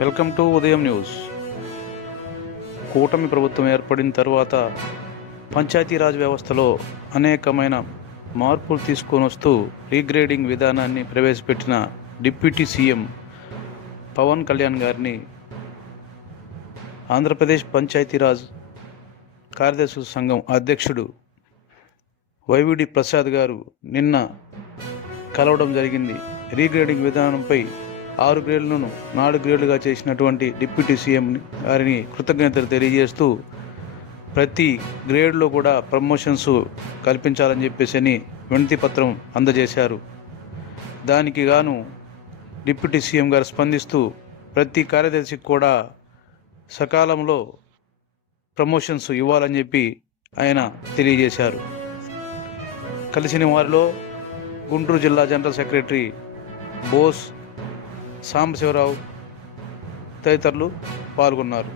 Welcome to ఉదయం news. కూటమి ప్రభుత్వం ఏర్పడిన తర్వాత పంచాయతీరాజ్ వ్యవస్థలో అనేకమైన మార్పులు తీసుకొని వస్తూ రీగ్రేడింగ్ విధానాన్ని ప్రవేశపెట్టిన డిప్యూటీ సీఎం పవన్ కళ్యాణ్ గారిని ఆంధ్రప్రదేశ్ పంచాయతీరాజ్ కార్యదర్శుల సంఘం అధ్యక్షుడు వైవిడి ప్రసాద్ గారు నిన్న కలవడం జరిగింది. రీగ్రేడింగ్ విధానంపై 6 గ్రేడ్లను 4 గ్రేడ్లుగా చేసినటువంటి డిప్యూటీ సీఎం గారిని కృతజ్ఞతలు తెలియజేస్తూ ప్రతి గ్రేడ్లో కూడా ప్రమోషన్స్ కల్పించాలని చెప్పేసి వినతి పత్రం అందజేశారు. దానికి గాను డిప్యూటీ సీఎం గారు స్పందిస్తూ ప్రతి కార్యదర్శికి కూడా సకాలంలో ప్రమోషన్స్ ఇవ్వాలని చెప్పి ఆయన తెలియజేశారు. కలిసిన వారిలో గుంటూరు జిల్లా జనరల్ సెక్రటరీ బోస్ సాంబశివరావు తదితరులు పాల్గొన్నారు.